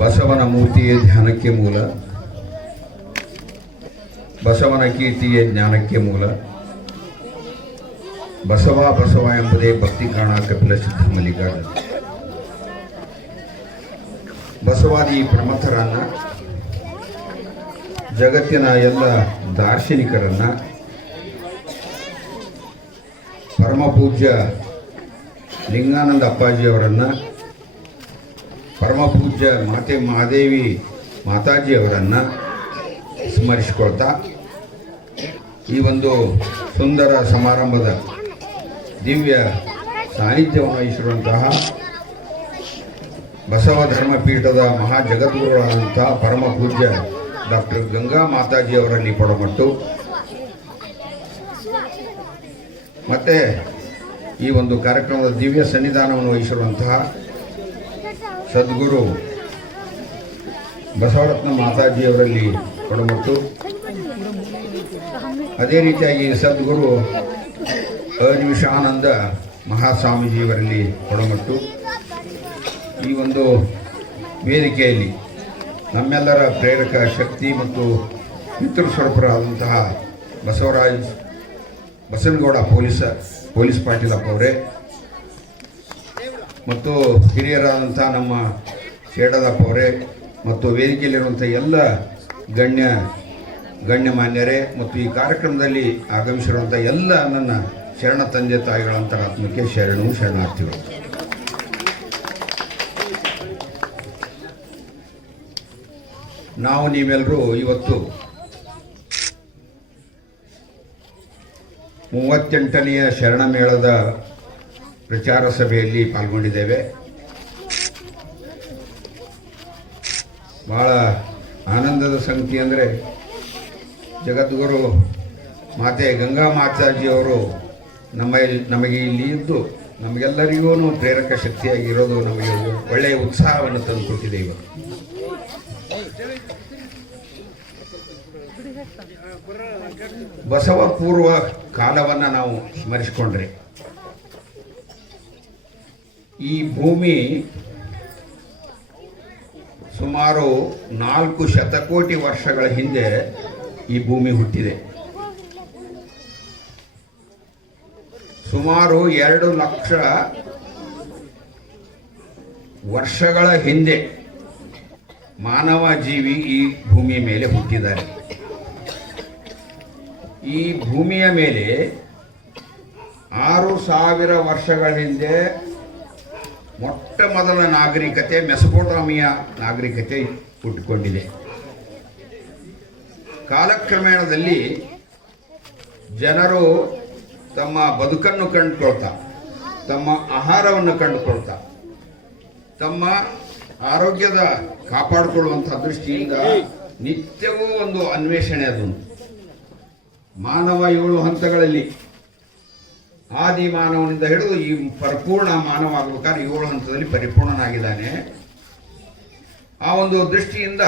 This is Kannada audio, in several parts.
ಬಸವನ ಮೂರ್ತಿಯೇ ಧ್ಯಾನಕ್ಕೆ ಮೂಲ, ಬಸವನ ಕೀರ್ತಿಯೇ ಜ್ಞಾನಕ್ಕೆ ಮೂಲ. ಬಸವ ಬಸವ ಎಂಬುದೇ ಭಕ್ತಿ ಕಾಣ ಕಪಿಲ ಸಿದ್ಧ ಮಲ್ಲಿಕಾರ್ಜುನ. ಬಸವಾದಿ ಪ್ರಮಥರನ್ನ, ಜಗತ್ತಿನ ಎಲ್ಲ ದಾರ್ಶನಿಕರನ್ನ, ಪರಮಪೂಜ್ಯ ಲಿಂಗಾನಂದ ಅಪ್ಪಾಜಿಯವರನ್ನು, ಪರಮಪೂಜ್ಯ ಮಾತೆ ಮಹಾದೇವಿ ಮಾತಾಜಿಯವರನ್ನು ಸ್ಮರಿಸಿಕೊಳ್ತಾ ಈ ಒಂದು ಸುಂದರ ಸಮಾರಂಭದ ದಿವ್ಯ ಸಾನ್ನಿಧ್ಯವನ್ನು ವಹಿಸಿರುವಂತಹ ಬಸವ ಧರ್ಮಪೀಠದ ಮಹಾ ಜಗದ್ಗುರುಗಳಾದಂತಹ ಪರಮಪೂಜ್ಯ ಡಾಕ್ಟರ್ ಗಂಗಾ ಮಾತಾಜಿಯವರಲ್ಲಿ ಪಡಮಟ್ಟು ಮತ್ತೆ ಈ ಒಂದು ಕಾರ್ಯಕ್ರಮದ ದಿವ್ಯ ಸನ್ನಿಧಾನವನ್ನು ವಹಿಸಿರುವಂತಹ ಸದ್ಗುರು ಬಸವರತ್ನ ಮಾತಾಜಿಯವರಲ್ಲಿ ಕೊಡಮಟ್ಟು, ಅದೇ ರೀತಿಯಾಗಿ ಸದ್ಗುರು ಅನಿಮಿಷಾನಂದ ಮಹಾಸ್ವಾಮೀಜಿಯವರಲ್ಲಿ ಕೊಡಮಟ್ಟು. ಈ ಒಂದು ವೇದಿಕೆಯಲ್ಲಿ ನಮ್ಮೆಲ್ಲರ ಪ್ರೇರಕ ಶಕ್ತಿ ಮತ್ತು ಪಿತೃಸ್ವರೂಪರಾದಂತಹ ಬಸವನಗೌಡ ಪೊಲೀಸ್ ಪಾಟೀಲಪ್ಪ ಅವರೇ ಮತ್ತು ಹಿರಿಯರಾದಂಥ ನಮ್ಮ ಶೇಡದಪ್ಪ ಅವರೇ ಮತ್ತು ವೇದಿಕೆಯಲ್ಲಿರುವಂಥ ಎಲ್ಲ ಗಣ್ಯಮಾನ್ಯರೇ ಮತ್ತು ಈ ಕಾರ್ಯಕ್ರಮದಲ್ಲಿ ಆಗಮಿಸಿರುವಂಥ ಎಲ್ಲ ನನ್ನ ಶರಣ ತಂದೆ ತಾಯಿಗಳ ಅಂತರಾತ್ಮಕ್ಕೆ ಶರಣಾರ್ಥಿಗಳು. ನಾವು ನೀವೆಲ್ಲರೂ ಇವತ್ತು 38ನೆಯ ಶರಣ ಮೇಳದ ಪ್ರಚಾರ ಸಭೆಯಲ್ಲಿ ಪಾಲ್ಗೊಂಡಿದ್ದೇವೆ. ಬಹಳ ಆನಂದದ ಸಂಗತಿ ಅಂದರೆ ಜಗದ್ಗುರು ಮಾತೆ ಗಂಗಾ ಮಾತಾಜಿಯವರು ನಮಗೆ ಇಲ್ಲಿ ಇದ್ದು ನಮಗೆಲ್ಲರಿಗೂ ಪ್ರೇರಕ ಶಕ್ತಿಯಾಗಿರೋದು ನಮಗೆ ಒಳ್ಳೆಯ ಉತ್ಸಾಹವನ್ನು ತಂದುಕೊಟ್ಟಿದೆ. ಇವತ್ತು ಬಸವ ಪೂರ್ವ ಕಾಲವನ್ನು ನಾವು ಸ್ಮರಿಸಿಕೊಂಡ್ರೆ ಈ ಭೂಮಿ ಸುಮಾರು 4 ಶತಕೋಟಿ ವರ್ಷಗಳ ಹಿಂದೆ ಈ ಭೂಮಿ ಹುಟ್ಟಿದೆ. ಸುಮಾರು 2 ಲಕ್ಷ ವರ್ಷಗಳ ಹಿಂದೆ ಮಾನವ ಜೀವಿ ಈ ಭೂಮಿಯ ಮೇಲೆ ಹುಟ್ಟಿದ್ದಾರೆ. ಈ ಭೂಮಿಯ ಮೇಲೆ 6000 ವರ್ಷಗಳ ಹಿಂದೆ ಮೊಟ್ಟ ಮೊದಲ ನಾಗರಿಕತೆ ಮೆಸೊಪೊಟೇಮಿಯಾ ನಾಗರಿಕತೆ ಹುಟ್ಟಿಕೊಂಡಿದೆ. ಕಾಲಕ್ರಮೇಣದಲ್ಲಿ ಜನರು ತಮ್ಮ ಬದುಕನ್ನು ಕಂಡುಕೊಳ್ತಾ, ತಮ್ಮ ಆಹಾರವನ್ನು ಕಂಡುಕೊಳ್ತಾ, ತಮ್ಮ ಆರೋಗ್ಯದ ಕಾಪಾಡಿಕೊಳ್ಳುವಂಥ ದೃಷ್ಟಿಯಿಂದ ನಿತ್ಯವೂ ಒಂದು ಅನ್ವೇಷಣೆ ಅದನ್ನು. ಮಾನವ 7 ಹಂತಗಳಲ್ಲಿ ಆದಿ ಮಾನವನಿಂದ ಹಿಡಿದು ಈ ಪರಿಪೂರ್ಣ ಮಾನವ ಆಗಬೇಕಾದ್ರೆ 7 ಹಂತದಲ್ಲಿ ಪರಿಪೂರ್ಣನಾಗಿದ್ದಾನೆ. ಆ ಒಂದು ದೃಷ್ಟಿಯಿಂದ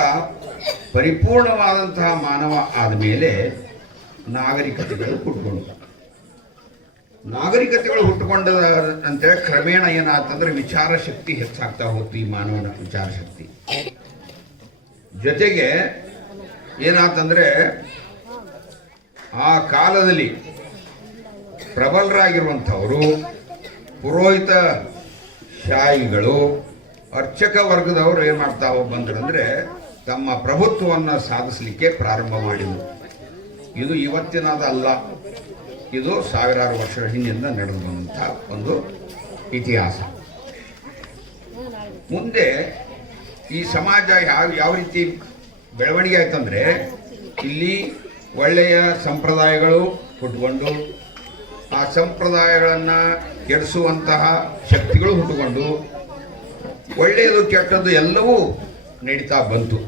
ಪರಿಪೂರ್ಣವಾದಂತಹ ಮಾನವ ಆದಮೇಲೆ ನಾಗರಿಕತೆಗಳು ಹುಟ್ಟುಕೊಂಡ ಅಂತೇಳಿ ಕ್ರಮೇಣ ಏನಾಗ್ತಂದ್ರೆ ವಿಚಾರ ಶಕ್ತಿ ಹೆಚ್ಚಾಗ್ತಾ ಹೋಗ್ತು. ಈ ಮಾನವನ ವಿಚಾರ ಶಕ್ತಿ ಜೊತೆಗೆ ಏನಾಗ್ತಂದ್ರೆ ಆ ಕಾಲದಲ್ಲಿ ಪ್ರಬಲರಾಗಿರುವಂಥವರು ಪುರೋಹಿತ ಶಾಹಿಗಳು, ಅರ್ಚಕ ವರ್ಗದವರು ಏನು ಮಾಡ್ತಾ ಬಂದ್ರಂದ್ರೆ ತಮ್ಮ ಪ್ರಭುತ್ವವನ್ನು ಸಾಧಿಸಲಿಕ್ಕೆ ಪ್ರಾರಂಭ ಮಾಡಿದರು. ಇದು ಇವತ್ತಿನದ ಅಲ್ಲ, ಇದು ಸಾವಿರಾರು ವರ್ಷಗಳ ಹಿಂದಿನಿಂದ ನಡೆದು ಬಂದಂಥ ಒಂದು ಇತಿಹಾಸ. ಮುಂದೆ ಈ ಸಮಾಜ ಯಾವ ರೀತಿ ಬೆಳವಣಿಗೆ ಆಯ್ತಂದ್ರೆ ಇಲ್ಲಿ ಒಳ್ಳೆಯ ಸಂಪ್ರದಾಯಗಳು ಹುಟ್ಟುಕೊಂಡು ಆ ಸಂಪ್ರದಾಯಗಳನ್ನು ಕೆಡಿಸುವಂತಹ ಶಕ್ತಿಗಳು ಹುಟ್ಟುಕೊಂಡು ಒಳ್ಳೆಯದು ಕೆಟ್ಟದ್ದು ಎಲ್ಲವೂ ನಡೀತಾ ಬಂತು.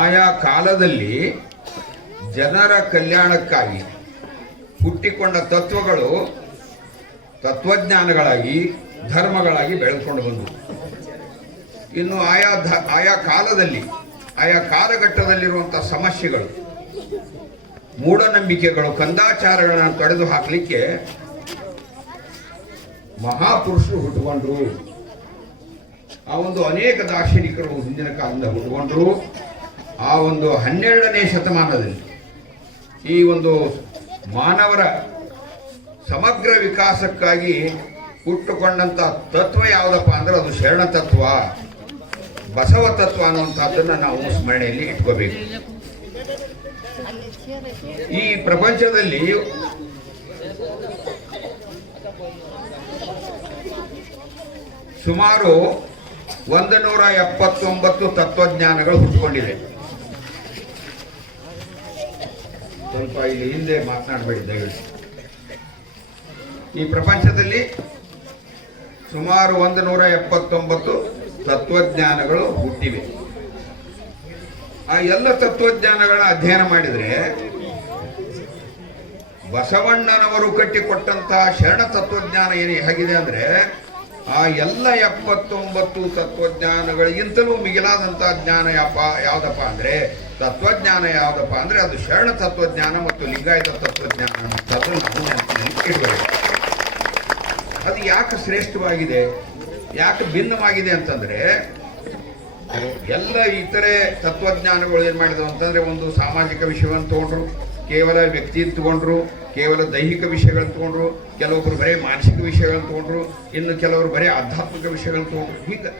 ಆಯಾ ಕಾಲದಲ್ಲಿ ಜನರ ಕಲ್ಯಾಣಕ್ಕಾಗಿ ಹುಟ್ಟಿಕೊಂಡ ತತ್ವಗಳು ತತ್ವಜ್ಞಾನಗಳಾಗಿ ಧರ್ಮಗಳಾಗಿ ಬೆಳೆದುಕೊಂಡು ಬಂದವು. ಇನ್ನು ಆಯಾ ಕಾಲದಲ್ಲಿ ಆಯಾ ಕಾಲಘಟ್ಟದಲ್ಲಿರುವಂಥ ಸಮಸ್ಯೆಗಳು, ಮೂಢನಂಬಿಕೆಗಳು, ಕಂದಾಚಾರಗಳನ್ನು ತೊಡೆದು ಹಾಕಲಿಕ್ಕೆ ಮಹಾಪುರುಷರು ಹುಟ್ಟುಕೊಂಡ್ರು. ಆ ಒಂದು ಅನೇಕ ದಾರ್ಶನಿಕರು ಹಿಂದಿನ ಕಾಲದಿಂದ ಹುಟ್ಟುಕೊಂಡ್ರು. ಆ ಒಂದು 12ನೇ ಶತಮಾನದಲ್ಲಿ ಈ ಒಂದು ಮಾನವರ ಸಮಗ್ರ ವಿಕಾಸಕ್ಕಾಗಿ ಹುಟ್ಟುಕೊಂಡಂತ ತತ್ವ ಯಾವುದಪ್ಪ ಅಂದ್ರೆ ಅದು ಶರಣ ತತ್ವ, ಬಸವ ತತ್ವ ಅನ್ನುವಂಥದ್ದನ್ನು ನಾವು ಸ್ಮರಣೆಯಲ್ಲಿ ಇಟ್ಕೋಬೇಕು. ಈ ಪ್ರಪಂಚದಲ್ಲಿ ಸುಮಾರು 179 ತತ್ವಜ್ಞಾನಗಳು ಹುಟ್ಟುಕೊಂಡಿದೆ. ಸ್ವಲ್ಪ ಇಲ್ಲಿ ಹಿಂದೆ ಮಾತನಾಡಬೇಡಿ ದಯವಿಟ್ಟು. ಈ ಪ್ರಪಂಚದಲ್ಲಿ ಸುಮಾರು 179 ತತ್ವಜ್ಞಾನಗಳು ಹುಟ್ಟಿವೆ. ಆ ಎಲ್ಲ ತತ್ವಜ್ಞಾನಗಳ ಅಧ್ಯಯನ ಮಾಡಿದರೆ ಬಸವಣ್ಣನವರು ಕಟ್ಟಿಕೊಟ್ಟಂತಹ ಶರಣ ತತ್ವಜ್ಞಾನ ಏನು ಹೇಗಿದೆ ಅಂದ್ರೆ ಆ ಎಲ್ಲ 79 ತತ್ವಜ್ಞಾನಗಳಿಗಿಂತಲೂ ಮಿಗಿಲಾದಂತಹ ಜ್ಞಾನ ಯಾವ್ದಪ್ಪ ಅಂದ್ರೆ ತತ್ವಜ್ಞಾನ ಯಾವ್ದಪ್ಪ ಅಂದ್ರೆ ಅದು ಶರಣ ತತ್ವಜ್ಞಾನ ಮತ್ತು ಲಿಂಗಾಯತ ತತ್ವಜ್ಞಾನ ಅನ್ನೋದು ನಾವು ಇಡಬೇಕು. ಅದು ಯಾಕೆ ಶ್ರೇಷ್ಠವಾಗಿದೆ, ಯಾಕೆ ಭಿನ್ನವಾಗಿದೆ ಅಂತಂದ್ರೆ ಎಲ್ಲ ಇತರೆ ತತ್ವಜ್ಞಾನಗಳು ಏನ್ ಮಾಡಿದವು ಅಂತಂದ್ರೆ ಒಂದು ಸಾಮಾಜಿಕ ವಿಷಯವನ್ನು ತಗೊಂಡ್ರು, ಕೇವಲ ವ್ಯಕ್ತಿ ತಗೊಂಡ್ರು, ಕೇವಲ ದೈಹಿಕ ವಿಷಯಗಳನ್ನು ತಗೊಂಡ್ರು, ಕೆಲವೊಬ್ರು ಬರೀ ಮಾನಸಿಕ ವಿಷಯಗಳನ್ನು ತಗೊಂಡ್ರು, ಇನ್ನು ಕೆಲವರು ಬರೀ ಆಧ್ಯಾತ್ಮಿಕ ವಿಷಯಗಳನ್ನು ತಗೊಂಡ್ರು. ಹೀಗೆ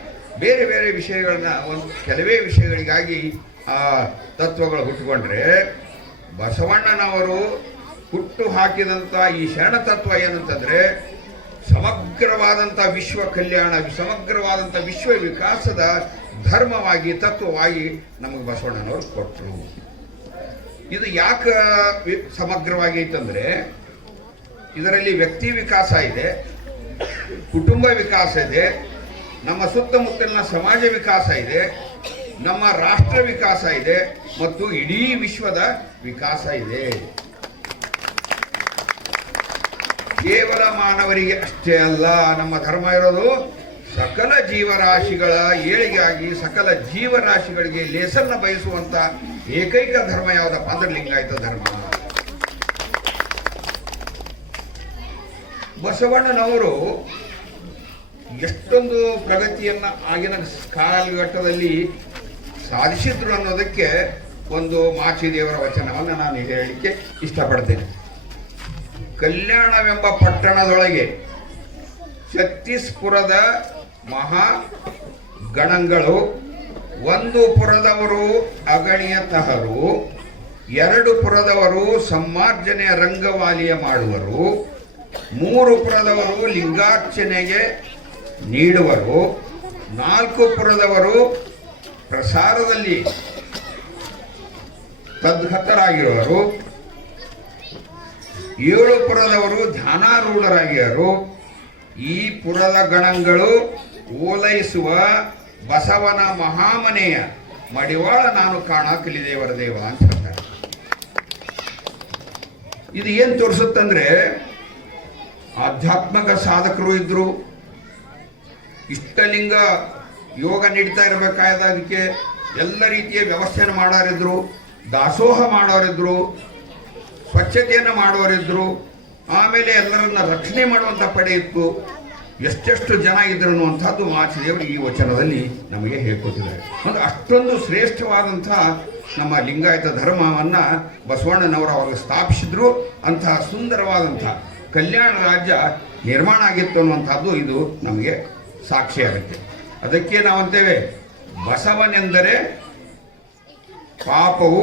ಬೇರೆ ಬೇರೆ ವಿಷಯಗಳನ್ನ ಒಂದು ಕೆಲವೇ ವಿಷಯಗಳಿಗಾಗಿ ಆ ತತ್ವಗಳು ಹುಟ್ಟುಕೊಂಡ್ರೆ ಬಸವಣ್ಣನವರು ಹುಟ್ಟು ಹಾಕಿದಂತ ಈ ಶರಣ ತತ್ವ ಏನಂತಂದ್ರೆ ಸಮಗ್ರವಾದಂಥ ವಿಶ್ವ ಕಲ್ಯಾಣ, ಸಮಗ್ರವಾದಂಥ ವಿಶ್ವ ವಿಕಾಸದ ಧರ್ಮವಾಗಿ ತತ್ವವಾಗಿ ನಮಗೆ ಬಸವಣ್ಣನವರು ಕೊಟ್ಟರು. ಇದು ಯಾಕೆ ಸಮಗ್ರವಾಗಿ ಐತಂದ್ರೆ ಇದರಲ್ಲಿ ವ್ಯಕ್ತಿ ವಿಕಾಸ ಇದೆ, ಕುಟುಂಬ ವಿಕಾಸ ಇದೆ, ನಮ್ಮ ಸುತ್ತಮುತ್ತಲಿನ ಸಮಾಜ ವಿಕಾಸ ಇದೆ, ನಮ್ಮ ರಾಷ್ಟ್ರ ವಿಕಾಸ ಇದೆ ಮತ್ತು ಇಡೀ ವಿಶ್ವದ ವಿಕಾಸ ಇದೆ. ಕೇವಲ ಮಾನವರಿಗೆ ಅಷ್ಟೇ ಅಲ್ಲ, ನಮ್ಮ ಧರ್ಮ ಇರೋದು ಸಕಲ ಜೀವರಾಶಿಗಳ ಏಳಿಗೆಯಾಗಿ ಸಕಲ ಜೀವರಾಶಿಗಳಿಗೆ ಲೇಸನ್ನ ಬಯಸುವಂತ ಏಕೈಕ ಧರ್ಮ ಯಾವುದಪ್ಪ ಅಂದ್ರೆ ಲಿಂಗಾಯತ ಧರ್ಮ. ಬಸವಣ್ಣನವರು ಎಷ್ಟೊಂದು ಪ್ರಗತಿಯನ್ನ ಆಗಿನ ಕಾಲಘಟ್ಟದಲ್ಲಿ ಸಾಧಿಸಿದ್ರು ಅನ್ನೋದಕ್ಕೆ ಒಂದು ಮಾಚಿದೇವರ ವಚನವನ್ನು ನಾನು ಹೇಳಲಿಕ್ಕೆ ಇಷ್ಟಪಡ್ತೇನೆ. ಕಲ್ಯಾಣವೆಂಬ ಪಟ್ಟಣದೊಳಗೆ ಛತ್ತೀಸ್ಪುರದ ಮಹಾ ಗಣಗಳು, 1 ಪುರದವರು ಅಗಣಿಯತಹರು, 2 ಪುರದವರು ಸಮ್ಮಾರ್ಜನೆಯ ರಂಗವಾಲಿಯ ಮಾಡುವರು, 3 ಪುರದವರು ಲಿಂಗಾರ್ಚನೆಗೆ ನೀಡುವರು, 4 ಪುರದವರು ಪ್ರಸಾರದಲ್ಲಿ ತದ್ಗತರಾಗಿರುವರು, 7 ಪುರದವರು ಧ್ಯಾನಾರೂಢರಾಗಿಯರು. ಈ ಪುರದ ಗಣಗಳು ಓಲೈಸುವ ಬಸವನ ಮಹಾಮನೆಯ ಮಡಿವಾಳ ನಾನು ಕಾಣಕಲಿದೇವರ ದೇವ ಅಂತ ಹೇಳ್ತಾರೆ. ಇದು ಏನ್ ತೋರಿಸುತ್ತಂದ್ರೆ ಆಧ್ಯಾತ್ಮಿಕ ಸಾಧಕರು ಇದ್ರು, ಇಷ್ಟಲಿಂಗ ಯೋಗ ನಡೀತಾ ಇರಬೇಕಾದ ಅದಕ್ಕೆ ಎಲ್ಲ ರೀತಿಯ ವ್ಯವಸ್ಥೆಯನ್ನು ಮಾಡೋರಿದ್ರು, ದಾಸೋಹ ಮಾಡೋರಿದ್ರು, ಸ್ವಚ್ಛತೆಯನ್ನು ಮಾಡೋರಿದ್ರು, ಆಮೇಲೆ ಎಲ್ಲರನ್ನ ರಕ್ಷಣೆ ಮಾಡುವಂತ ಪಡೆ ಇತ್ತು. ಎಷ್ಟೆಷ್ಟು ಜನ ಇದ್ರು ಅನ್ನುವಂಥದ್ದು ಮಾಚಿದೇವರು ಈ ವಚನದಲ್ಲಿ ನಮಗೆ ಹೇಳ್ಕೊಟ್ಟಿದ್ದಾರೆ. ಅಂದ್ರೆ ಅಷ್ಟೊಂದು ಶ್ರೇಷ್ಠವಾದಂತಹ ನಮ್ಮ ಲಿಂಗಾಯತ ಧರ್ಮವನ್ನ ಬಸವಣ್ಣನವರು ಅವಾಗ ಸ್ಥಾಪಿಸಿದ್ರು. ಅಂತಹ ಸುಂದರವಾದಂತಹ ಕಲ್ಯಾಣ ರಾಜ್ಯ ನಿರ್ಮಾಣ ಆಗಿತ್ತು ಅನ್ನುವಂಥದ್ದು ಇದು ನಮಗೆ ಸಾಕ್ಷಿಯಾಗುತ್ತೆ. ಅದಕ್ಕೆ ನಾವಂತೇವೆ ಬಸವನೆಂದರೆ ಪಾಪವು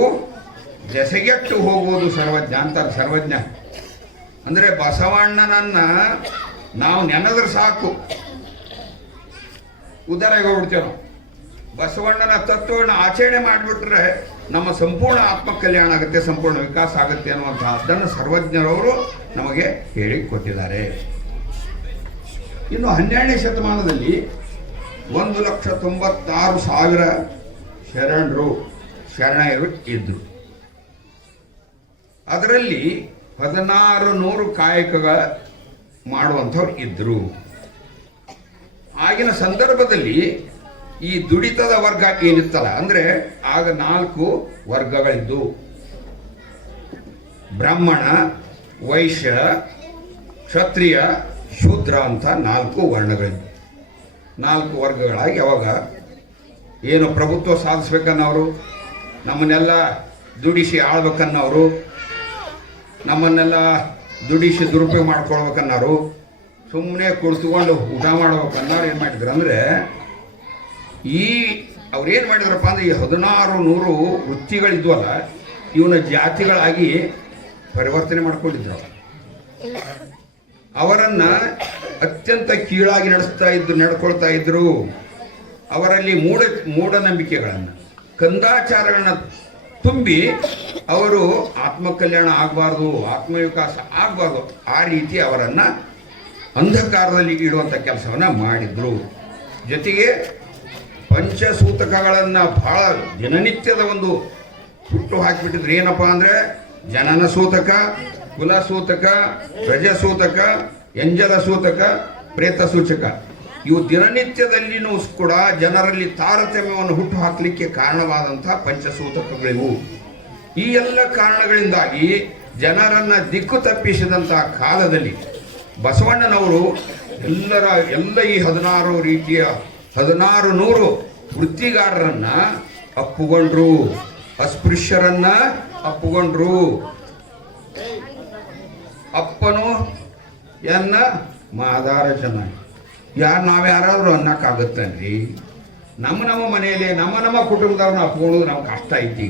ಜೆಸೆಗೆಟ್ಟು ಹೋಗುವುದು ಸರ್ವಜ್ಞ ಅಂತ. ಸರ್ವಜ್ಞ ಅಂದ್ರೆ ಬಸವಣ್ಣನನ್ನ ನಾವು ನೆನೆದ್ರೆ ಸಾಕು ಉದ್ಧಾರ ಹೋಗ್ಬಿಡ್ತೇವೆ. ಬಸವಣ್ಣನ ತತ್ವವನ್ನು ಆಚರಣೆ ಮಾಡಿಬಿಟ್ರೆ ನಮ್ಮ ಸಂಪೂರ್ಣ ಆತ್ಮ ಕಲ್ಯಾಣ ಆಗುತ್ತೆ, ಸಂಪೂರ್ಣ ವಿಕಾಸ ಆಗುತ್ತೆ ಅನ್ನುವಂತಹ ಅದನ್ನು ಸರ್ವಜ್ಞರವರು ನಮಗೆ ಹೇಳಿ ಕೊಟ್ಟಿದ್ದಾರೆ. ಇನ್ನು 12ನೇ ಶತಮಾನದಲ್ಲಿ 1,96,000 ಶರಣರು ಇದ್ರು. ಅದರಲ್ಲಿ 1600 ಕಾಯಕಗಳ ಮಾಡುವಂಥವ್ರು ಇದ್ರು. ಆಗಿನ ಸಂದರ್ಭದಲ್ಲಿ ಈ ದುಡಿತದ ವರ್ಗ ಏನಿತ್ತಲ್ಲ, ಅಂದ್ರೆ ಆಗ 4 ವರ್ಗಗಳಿದ್ದು: ಬ್ರಾಹ್ಮಣ, ವೈಶ್ಯ, ಕ್ಷತ್ರಿಯ ಶೂದ್ರ ಅಂತ 4 ವರ್ಣಗಳಿದ್ವು. 4 ವರ್ಗಗಳಾಗಿ ಅವಾಗ ಏನು ಪ್ರಭುತ್ವ ಸಾಧಿಸ್ಬೇಕನ್ನೋರು, ನಮ್ಮನ್ನೆಲ್ಲ ದುಡಿಸಿ ಆಳ್ಬೇಕನ್ನೋರು, ನಮ್ಮನ್ನೆಲ್ಲ ದುಡಿಸಿ ದುರುಪಯೋಗ ಮಾಡ್ಕೊಳ್ಬೇಕನ್ನೋರು, ಸುಮ್ಮನೆ ಕುಳಿತುಕೊಂಡು ಊಟ ಮಾಡ್ಬೇಕನ್ನೋರು ಏನು ಮಾಡಿದ್ರು ಅಂದರೆ ಅವ್ರೇನು ಮಾಡಿದ್ರಪ್ಪ ಅಂದರೆ ಈ 1600 ವೃತ್ತಿಗಳಿದ್ವಲ್ಲ ಇವನ ಜಾತಿಗಳಾಗಿ ಪರಿವರ್ತನೆ ಮಾಡ್ಕೊಂಡಿದ್ರು. ಅವರನ್ನು ಅತ್ಯಂತ ಕೀಳಾಗಿ ನಡ್ಕೊಳ್ತಾ ಇದ್ರು. ಅವರಲ್ಲಿ ಮೂಢನಂಬಿಕೆಗಳನ್ನು ಕಂದಾಚಾರಗಳನ್ನ ತುಂಬಿ ಅವರು ಆತ್ಮಕಲ್ಯಾಣ ಆಗಬಾರ್ದು, ಆತ್ಮವಿಕಾಸ ಆಗಬಾರ್ದು, ಆ ರೀತಿ ಅವರನ್ನು ಅಂಧಕಾರದಲ್ಲಿ ಇಡುವಂಥ ಕೆಲಸವನ್ನು ಮಾಡಿದ್ರು. ಜೊತೆಗೆ ಪಂಚಸೂತಕಗಳನ್ನು ಬಹಳ ದಿನನಿತ್ಯದ ಒಂದು ಹುಟ್ಟು ಹಾಕಿಬಿಟ್ಟಿದ್ರು. ಏನಪ್ಪ ಅಂದರೆ ಜನನ ಸೂತಕ, ಕುಲ ಸೂತಕ, ರಜಸೂತಕ, ಎಂಜಲ ಸೂತಕ, ಪ್ರೇತ ಸೂಚಕ. ಇವು ದಿನನಿತ್ಯದಲ್ಲಿನೂ ಕೂಡ ಜನರಲ್ಲಿ ತಾರತಮ್ಯವನ್ನು ಹುಟ್ಟು ಹಾಕಲಿಕ್ಕೆ ಕಾರಣವಾದಂತಹ ಪಂಚಸೂತಕಗಳಿವು. ಈ ಎಲ್ಲ ಕಾರಣಗಳಿಂದಾಗಿ ಜನರನ್ನ ದಿಕ್ಕು ತಪ್ಪಿಸಿದಂತಹ ಕಾಲದಲ್ಲಿ ಬಸವಣ್ಣನವರು ಎಲ್ಲ ಈ 16 ರೀತಿಯ 1600 ವೃತ್ತಿಗಾರರನ್ನ ಅಪ್ಪುಗೊಂಡ್ರು, ಅಸ್ಪೃಶ್ಯರನ್ನ ಅಪ್ಪುಗೊಂಡ್ರು. ಅಪ್ಪನು ಎನ್ನ ಮಾದಾರ ಚೆನ್ನಾಗಿ ನಾವ್ಯಾರಾದ್ರೂ ಅನ್ನಕ್ಕಾಗತ್ತನ್ರಿ? ನಮ್ಮ ಮನೆಯಲ್ಲಿ ನಮ್ಮ ಕುಟುಂಬದವ್ರನ್ನ ಅಪ್ಕೊಳ್ಳೋದು ನಮ್ಗೆ ಕಷ್ಟ ಐತಿ.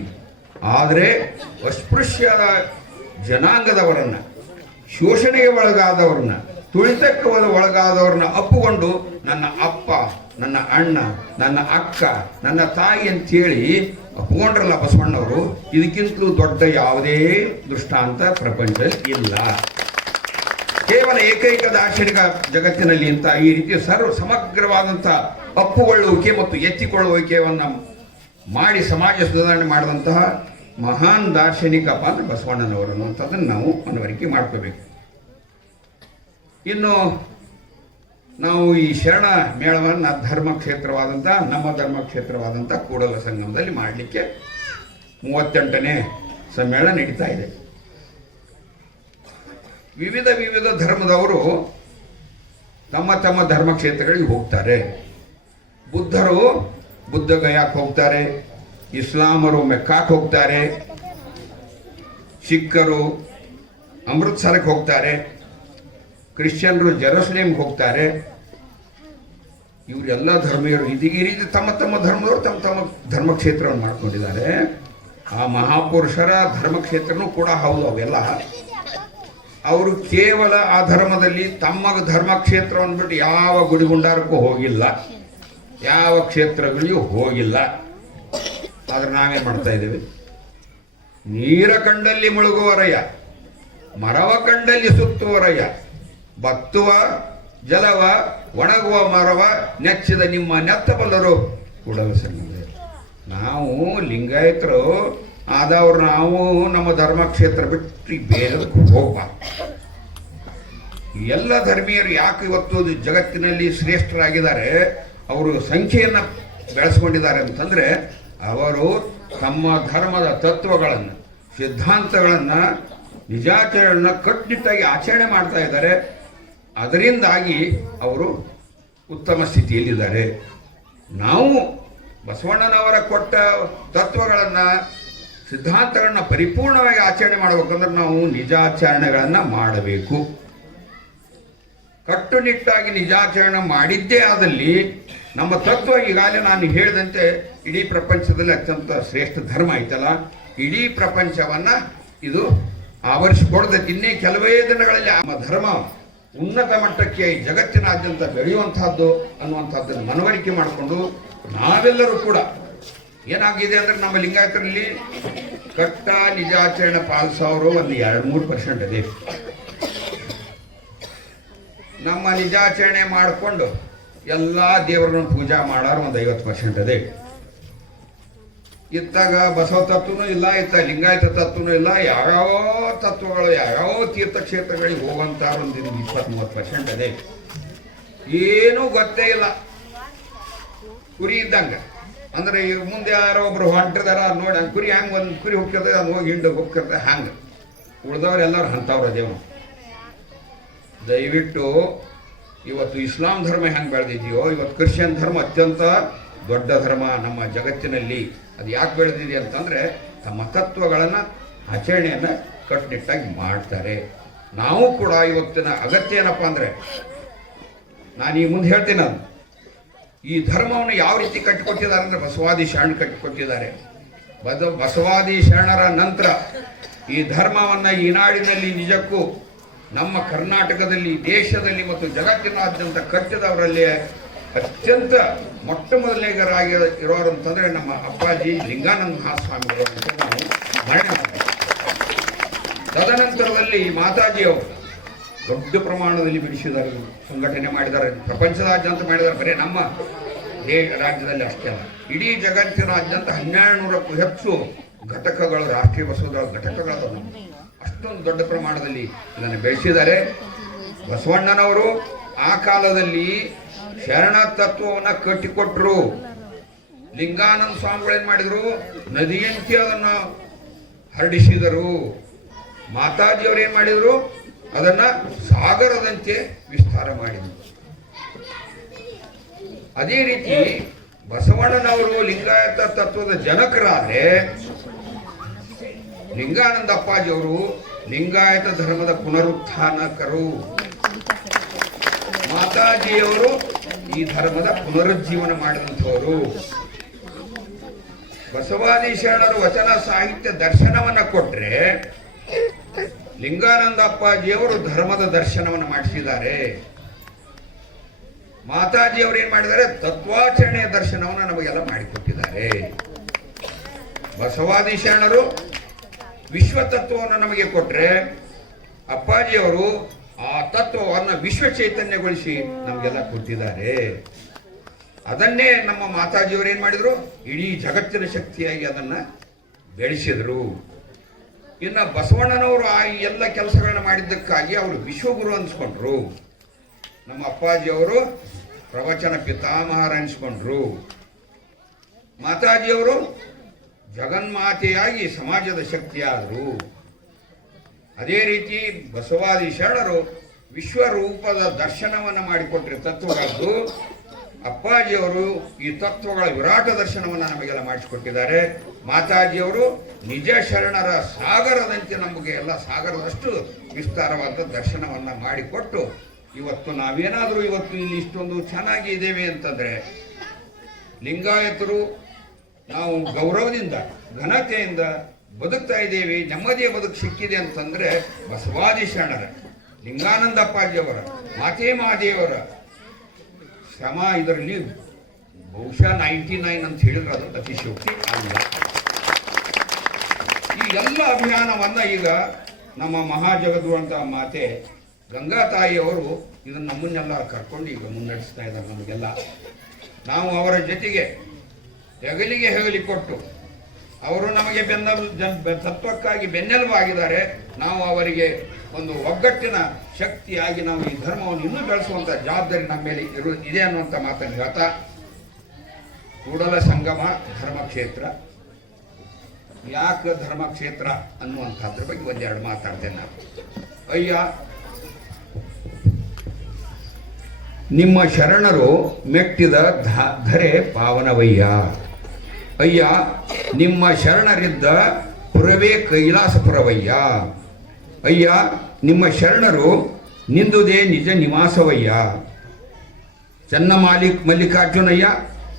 ಆದರೆ ಅಸ್ಪೃಶ್ಯ ಜನಾಂಗದವರನ್ನ, ಶೋಷಣೆಗೆ ಒಳಗಾದವ್ರನ್ನ, ತುಳಿತಕ್ಕೆ ಒಳಗಾದವ್ರನ್ನ ಅಪ್ಪುಕೊಂಡು ನನ್ನ ಅಪ್ಪ, ನನ್ನ ಅಣ್ಣ, ನನ್ನ ಅಕ್ಕ, ನನ್ನ ತಾಯಿ ಅಂತೇಳಿ ಅಪ್ಕೊಂಡ್ರಲ್ಲ ಬಸವಣ್ಣವರು, ಇದಕ್ಕಿಂತಲೂ ದೊಡ್ಡ ಯಾವುದೇ ದೃಷ್ಟಾಂತ ಪ್ರಪಂಚದಲ್ಲಿ ಇಲ್ಲ. ಕೇವಲ ಏಕೈಕ ದಾರ್ಶನಿಕ ಜಗತ್ತಿನಲ್ಲಿ ಅಂತ ಈ ರೀತಿ ಸಮಗ್ರವಾದಂಥ ಅಪ್ಪುಗೊಳ್ಳುವಿಕೆ ಮತ್ತು ಎತ್ತಿಕೊಳ್ಳುವಿಕೆಯನ್ನು ಮಾಡಿ ಸಮಾಜ ಸುಧಾರಣೆ ಮಾಡಿದಂತಹ ಮಹಾನ್ ದಾರ್ಶನಿಕಪ್ಪ ಅಂದ್ರೆ ಬಸವಣ್ಣನವರು ಅನ್ನುವಂಥದ್ದನ್ನು ನಾವು ಮನವರಿಕೆ ಮಾಡ್ಕೋಬೇಕು. ಇನ್ನು ನಾವು ಈ ಶರಣ ಮೇಳವನ್ನು ನಮ್ಮ ಧರ್ಮಕ್ಷೇತ್ರವಾದಂಥ ಕೂಡಲ ಸಂಗಮದಲ್ಲಿ ಮಾಡಲಿಕ್ಕೆ 38ನೇ ಸಮ್ಮೇಳನ ನಡೀತಾ ಇದೆ. ವಿವಿಧ ಧರ್ಮದವರು ತಮ್ಮ ಧರ್ಮಕ್ಷೇತ್ರಗಳಿಗೆ ಹೋಗ್ತಾರೆ. ಬುದ್ಧರು ಬುದ್ಧಗಯಾಕ್ಕೆ ಹೋಗ್ತಾರೆ, ಇಸ್ಲಾಮರು ಮೆಕ್ಕಾಕ್ಕೆ ಹೋಗ್ತಾರೆ, ಸಿಖ್ಖರು ಅಮೃತ್ಸರಕ್ಕೆ ಹೋಗ್ತಾರೆ, ಕ್ರಿಶ್ಚಿಯನ್ರು ಜೆರೂಸಲೇಮ್ಗೆ ಹೋಗ್ತಾರೆ. ಇವರೆಲ್ಲ ಧರ್ಮೀಯರು ಈ ರೀತಿ ತಮ್ಮ ಧರ್ಮದವರು ತಮ್ಮ ಧರ್ಮಕ್ಷೇತ್ರವನ್ನು ಮಾಡ್ಕೊಂಡಿದ್ದಾರೆ. ಆ ಮಹಾಪುರುಷರ ಧರ್ಮಕ್ಷೇತ್ರನೂ ಕೂಡ ಹೌದು. ಅವೆಲ್ಲ ಅವರು ಕೇವಲ ಆ ಧರ್ಮದಲ್ಲಿ ತಮ್ಮ ಧರ್ಮಕ್ಷೇತ್ರವನ್ನು ಬಿಟ್ಟು ಯಾವ ಗುಡಿಗುಂಡಾರಕ್ಕೂ ಹೋಗಿಲ್ಲ, ಯಾವ ಕ್ಷೇತ್ರಗಳಿಗೂ ಹೋಗಿಲ್ಲ. ಆದ್ರೆ ನಾವೇನು ಮಾಡ್ತಾ ಇದ್ದೇವೆ? ನೀರ ಕಂಡಲ್ಲಿ ಮುಳುಗುವರಯ್ಯ, ಮರವ ಕಂಡಲ್ಲಿ ಸುತ್ತುವರಯ್ಯ, ಬತ್ತುವ ಜಲವ ಒಣಗುವ ಮರವ ನೆಚ್ಚಿದ ನಿಮ್ಮ ನೆತ್ತಬಲ್ಲರು ಕೂಡಲ ಸಂಗಮ. ನಾವು ಲಿಂಗಾಯತರು ಆದವ್ರು ನಾವು ನಮ್ಮ ಧರ್ಮಕ್ಷೇತ್ರ ಬಿಟ್ಟು ಬೇರೆದಕ್ಕೆ ಹೋಗ್ಬಾರ್ದು. ಎಲ್ಲ ಧರ್ಮೀಯರು ಯಾಕೆ ಇವತ್ತು ಜಗತ್ತಿನಲ್ಲಿ ಶ್ರೇಷ್ಠರಾಗಿದ್ದಾರೆ, ಅವರು ಸಂಖ್ಯೆಯನ್ನು ಬೆಳೆಸ್ಕೊಂಡಿದ್ದಾರೆ ಅಂತಂದ್ರೆ ಅವರು ತಮ್ಮ ಧರ್ಮದ ತತ್ವಗಳನ್ನು, ಸಿದ್ಧಾಂತಗಳನ್ನು, ನಿಜಾಚರಣೆಯನ್ನು ಕಟ್ಟುನಿಟ್ಟಾಗಿ ಆಚರಣೆ ಮಾಡ್ತಾ ಇದ್ದಾರೆ. ಅದರಿಂದಾಗಿ ಅವರು ಉತ್ತಮ ಸ್ಥಿತಿಯಲ್ಲಿದ್ದಾರೆ. ನಾವು ಬಸವಣ್ಣನವರ ಕೊಟ್ಟ ತತ್ವಗಳನ್ನು, ಸಿದ್ಧಾಂತಗಳನ್ನ ಪರಿಪೂರ್ಣವಾಗಿ ಆಚರಣೆ ಮಾಡಬೇಕಂದ್ರೆ ನಾವು ನಿಜಾಚರಣೆಗಳನ್ನು ಮಾಡಬೇಕು. ಕಟ್ಟುನಿಟ್ಟಾಗಿ ನಿಜಾಚರಣೆ ಮಾಡಿದ್ದೇ ಆದಲ್ಲಿ ನಮ್ಮ ತತ್ವ ಈಗಾಗಲೇ ನಾನು ಹೇಳಿದಂತೆ ಇಡೀ ಪ್ರಪಂಚದಲ್ಲಿ ಅತ್ಯಂತ ಶ್ರೇಷ್ಠ ಧರ್ಮ ಐತಲ್ಲ, ಇಡೀ ಪ್ರಪಂಚವನ್ನ ಇದು ಆವರಿಸಿಕೊಡದಕ್ಕೆ ಇನ್ನೇ ಕೆಲವೇ ದಿನಗಳಲ್ಲಿ ನಮ್ಮ ಧರ್ಮ ಉನ್ನತ ಮಟ್ಟಕ್ಕೆ ಜಗತ್ತಿನಾದ್ಯಂತ ಬೆಳೆಯುವಂತಹದ್ದು ಅನ್ನುವಂಥದ್ದನ್ನು ಮನವರಿಕೆ ಮಾಡಿಕೊಂಡು ನಾವೆಲ್ಲರೂ ಕೂಡ ಏನಾಗಿದೆ ಅಂದ್ರೆ ನಮ್ಮ ಲಿಂಗಾಯತರಲ್ಲಿ ಕಟ್ಟ ನಿಜಾಚರಣೆ ಪಾಲಿಸೋರು ಒಂದು 2-3% ಇದೆ. ನಮ್ಮ ನಿಜಾಚರಣೆ ಮಾಡಿಕೊಂಡು ಎಲ್ಲ ದೇವರನ್ನು ಪೂಜಾ ಮಾಡೋರು ಒಂದು 50% ಇದೆ. ಇತ್ತಾಗ ಬಸವ ತತ್ವನೂ ಇಲ್ಲ, ಇತ್ತ ಲಿಂಗಾಯತ ತತ್ವನೂ ಇಲ್ಲ, ಯಾವ್ಯಾವ ತತ್ವಗಳು ಯಾವ್ಯಾವ ತೀರ್ಥಕ್ಷೇತ್ರಗಳಿಗೆ ಹೋಗುವಂತ ಒಂದು 20-30% ಇದೆ. ಏನೂ ಗೊತ್ತೇ ಇಲ್ಲ. ಕುರಿ ಇದ್ದಂಗ ಅಂದ್ರೆ ಈಗ ಮುಂದೆ ಯಾರೋ ಒಬ್ರು ಹೊಂಟಿದಾರ ನೋಡಿ ಕುರಿ ಹಂಗೆ ಒಂದು ಕುರಿ ಹೋಗ್ತಿರ್ತದೆ, ಅದು ಹೋಗಿ ಹಿಂಡು ಹೋಗ್ತಿರ್ತದೆ. ಹಂಗೆ ಉಳ್ದವ್ರು ಎಲ್ಲರೂ ಅಂತವ್ರ ದೇವ. ದಯವಿಟ್ಟು ಇವತ್ತು ಇಸ್ಲಾಂ ಧರ್ಮ ಹೆಂಗೆ ಬೆಳೆದಿದೆಯೋ ಇವತ್ತು ಕ್ರಿಶ್ಚಿಯನ್ ಧರ್ಮ ಅತ್ಯಂತ ದೊಡ್ಡ ಧರ್ಮ ನಮ್ಮ ಜಗತ್ತಿನಲ್ಲಿ. ಅದು ಯಾಕೆ ಬೆಳೆದಿದೆ ಅಂತಂದರೆ ತಮ್ಮ ತತ್ವಗಳನ್ನು ಆಚರಣೆಯನ್ನು ಕಟ್ಟುನಿಟ್ಟಾಗಿ ಮಾಡ್ತಾರೆ. ನಾವು ಕೂಡ ಇವತ್ತಿನ ಅಗತ್ಯ ಏನಪ್ಪ ಅಂದರೆ, ನಾನು ಈ ಮುಂದೆ ಹೇಳ್ತೀನಿ, ನಾನು ಈ ಧರ್ಮವನ್ನು ಯಾವ ರೀತಿ ಕಟ್ಟಿಕೊಟ್ಟಿದ್ದಾರೆ ಅಂದರೆ ಬಸವಾದಿ ಶರಣ ಕಟ್ಟಿಕೊಟ್ಟಿದ್ದಾರೆ. ಬಸವಾದಿ ಶರಣರ ನಂತರ ಈ ಧರ್ಮವನ್ನು ಈ ನಾಡಿನಲ್ಲಿ ನಿಜಕ್ಕೂ ನಮ್ಮ ಕರ್ನಾಟಕದಲ್ಲಿ, ದೇಶದಲ್ಲಿ ಮತ್ತು ಜಗತ್ತಿನಾದ್ಯಂತ ಕಟ್ಟಿದವರಲ್ಲಿ ಅತ್ಯಂತ ಮೊಟ್ಟ ಮೊದಲನೇಗರಾಗಿ ಇರೋರು ಅಂತಂದರೆ ನಮ್ಮ ಅಪ್ಪಾಜಿ ಲಿಂಗಾನಂದ ಮಹಾಸ್ವಾಮಿಗಳು ಅಂತ ನಾವು ಮರಣ ಮಾಡ್ತೀವಿ. ತದನಂತರದಲ್ಲಿ ಮಾತಾಜಿಯವರು ದೊಡ್ಡ ಪ್ರಮಾಣದಲ್ಲಿ ಬಿಡಿಸಿದ್ದಾರೆ, ಸಂಘಟನೆ ಮಾಡಿದ್ದಾರೆ, ಪ್ರಪಂಚದಾದ್ಯಂತ ಮಾಡಿದ್ದಾರೆ. ಬರೀ ನಮ್ಮ ರಾಜ್ಯದಲ್ಲಿ ಅಷ್ಟೇ ಅಲ್ಲ, ಇಡೀ ಜಗತ್ತಿನಾದ್ಯಂತ 1200ಕ್ಕೂ ಹೆಚ್ಚು ಘಟಕಗಳು, ರಾಷ್ಟ್ರೀಯ ಬಸವದಳ ಘಟಕಗಳು ಅಷ್ಟೊಂದು ದೊಡ್ಡ ಪ್ರಮಾಣದಲ್ಲಿ ಇದನ್ನು ಬೆಳೆಸಿದ್ದಾರೆ. ಬಸವಣ್ಣನವರು ಆ ಕಾಲದಲ್ಲಿ ಶರಣ ತತ್ವವನ್ನು ಕಟ್ಟಿಕೊಟ್ರು. ಲಿಂಗಾನಂದ ಸ್ವಾಮಿಗಳೇನು ಮಾಡಿದ್ರು, ನದಿಯಂತೆ ಅದನ್ನು ಹರಡಿಸಿದರು. ಮಾತಾಜಿಯವರು ಏನು ಮಾಡಿದರು, ಅದನ್ನು ಸಾಗರದಂತೆ ವಿಸ್ತಾರ ಮಾಡಿದರು. ಅದೇ ರೀತಿ ಬಸವಣ್ಣನವರು ಲಿಂಗಾಯತ ತತ್ವದ ಜನಕರಾದರೆ, ಲಿಂಗಾನಂದ ಅಪ್ಪಾಜಿಯವರು ಲಿಂಗಾಯತ ಧರ್ಮದ ಪುನರುತ್ಥಾನಕರು. ಮಾತಾಜಿಯವರು ಈ ಧರ್ಮದ ಪುನರುಜ್ಜೀವನ ಮಾಡಿದಂಥವರು. ಬಸವಾದಿ ಶರಣರು ವಚನ ಸಾಹಿತ್ಯ ದರ್ಶನವನ್ನು ಕೊಟ್ಟರೆ, ಲಿಂಗಾನಂದ ಅಪ್ಪಾಜಿಯವರು ಧರ್ಮದ ದರ್ಶನವನ್ನು ಮಾಡಿಸಿದ್ದಾರೆ. ಮಾತಾಜಿಯವರು ಏನು ಮಾಡಿದ್ದಾರೆ, ತತ್ವಾಚರಣೆಯ ದರ್ಶನವನ್ನು ನಮಗೆಲ್ಲ ಮಾಡಿಕೊಟ್ಟಿದ್ದಾರೆ. ಬಸವಾದಿ ಶರಣರು ವಿಶ್ವ ತತ್ವವನ್ನು ನಮಗೆ ಕೊಟ್ಟರೆ, ಅಪ್ಪಾಜಿಯವರು ಆ ತತ್ವವನ್ನು ವಿಶ್ವ ಚೈತನ್ಯಗೊಳಿಸಿ ನಮಗೆಲ್ಲ ಕೊಟ್ಟಿದ್ದಾರೆ. ಅದನ್ನೇ ನಮ್ಮ ಮಾತಾಜಿಯವರು ಏನು ಮಾಡಿದ್ರು, ಇಡೀ ಜಗತ್ತಿನ ಶಕ್ತಿಯಾಗಿ ಅದನ್ನು ಬೆಳೆಸಿದರು. ಇನ್ನು ಬಸವಣ್ಣನವರು ಆ ಎಲ್ಲ ಕೆಲಸಗಳನ್ನ ಮಾಡಿದ್ದಕ್ಕಾಗಿ ಅವರು ವಿಶ್ವಗುರು ಅನ್ಸ್ಕೊಂಡ್ರು. ನಮ್ಮ ಅಪ್ಪಾಜಿಯವರು ಪ್ರವಚನ ಪಿತಾಮಹರ ಅನ್ಸ್ಕೊಂಡ್ರು. ಮಾತಾಜಿಯವರು ಜಗನ್ಮಾತೆಯಾಗಿ ಸಮಾಜದ ಶಕ್ತಿಯಾದರು. ಅದೇ ರೀತಿ ಬಸವಾದಿ ಶರಣರು ವಿಶ್ವರೂಪದ ದರ್ಶನವನ್ನು ಮಾಡಿಕೊಟ್ರೆ ತತ್ವಗಳದ್ದು, ಅಪ್ಪಾಜಿಯವರು ಈ ತತ್ವಗಳ ವಿರಾಟ ದರ್ಶನವನ್ನು ನಮಗೆಲ್ಲ ಮಾಡಿಸಿಕೊಟ್ಟಿದ್ದಾರೆ. ಮಾತಾಜಿಯವರು ನಿಜ ಶರಣರ ಸಾಗರದಂತೆ ನಮಗೆ ಎಲ್ಲ ಸಾಗರದಷ್ಟು ವಿಸ್ತಾರವಾದ ದರ್ಶನವನ್ನು ಮಾಡಿಕೊಟ್ಟು, ಇವತ್ತು ನಾವೇನಾದರೂ ಇವತ್ತು ಇಲ್ಲಿ ಇಷ್ಟೊಂದು ಚೆನ್ನಾಗಿ ಇದ್ದೇವೆ ಅಂತಂದರೆ, ಲಿಂಗಾಯತರು ನಾವು ಗೌರವದಿಂದ ಘನತೆಯಿಂದ ಬದುಕ್ತಾ ಇದ್ದೇವೆ, ನೆಮ್ಮದಿಯ ಬದುಕು ಸಿಕ್ಕಿದೆ ಅಂತಂದರೆ ಬಸವಾದಿ ಶರಣರ, ಲಿಂಗಾನಂದ ಅಪ್ಪಾಜಿಯವರ, ಮಾತೆ ಮಹಾದೇವರ ಶ್ರಮ ಇದರಲ್ಲಿ ಬಹುಶಃ 99 ಅಂತ ಹೇಳಿದ್ರೆ ಅದು ಅತಿಶಯೋಕ್ತಿ ಅಲ್ಲ. ಈ ಎಲ್ಲ ಅಭಿಯಾನವನ್ನು ಈಗ ನಮ್ಮ ಮಹಾಜಗದ್ಗುರು ಅಂತ ಮಾತೆ ಗಂಗಾ ತಾಯಿಯವರು ಇದನ್ನು ನಮ್ಮನ್ನೆಲ್ಲ ಕರ್ಕೊಂಡು ಈಗ ಮುನ್ನಡೆಸ್ತಾ ಇದ್ದಾರೆ. ನಮಗೆಲ್ಲ ನಾವು ಅವರ ಜೊತೆಗೆ ಹೆಗಲಿಗೆ ಹೆಗಲಿ ಕೊಟ್ಟು, ಅವರು ನಮಗೆ ತತ್ವಕ್ಕಾಗಿ ಬೆನ್ನೆಲುಬಾಗಿದ್ದಾರೆ. ನಾವು ಅವರಿಗೆ ಒಂದು ಒಗ್ಗಟ್ಟಿನ ಶಕ್ತಿಯಾಗಿ ನಾವು ಈ ಧರ್ಮವನ್ನು ಇನ್ನೂ ಬೆಳೆಸುವಂಥ ಜವಾಬ್ದಾರಿ ನಮ್ಮ ಮೇಲೆ ಇದೆ ಅನ್ನುವಂಥ ಮಾತನ್ನು ಹೇಳ್ತಾ, ಕೂಡಲ ಸಂಗಮ ಧರ್ಮಕ್ಷೇತ್ರ ಯಾಕೆ ಧರ್ಮಕ್ಷೇತ್ರ ಅನ್ನುವಂಥದ್ರ ಬಗ್ಗೆ ಒಂದೆರಡು ಮಾತಾಡ್ತೇನೆ ನಾನು. ಅಯ್ಯ, ನಿಮ್ಮ ಶರಣರು ಮೆಟ್ಟಿದ ಧರೆ ಪಾವನವಯ್ಯ. ಅಯ್ಯ, ನಿಮ್ಮ ಶರಣರಿದ್ದ ಪುರವೇ ಕೈಲಾಸಪುರವಯ್ಯ. ಅಯ್ಯ, ನಿಮ್ಮ ಶರಣರು ನಿಂದುದೇ ನಿಜ ನಿವಾಸವಯ್ಯ. ಮಲ್ಲಿಕಾರ್ಜುನಯ್ಯ,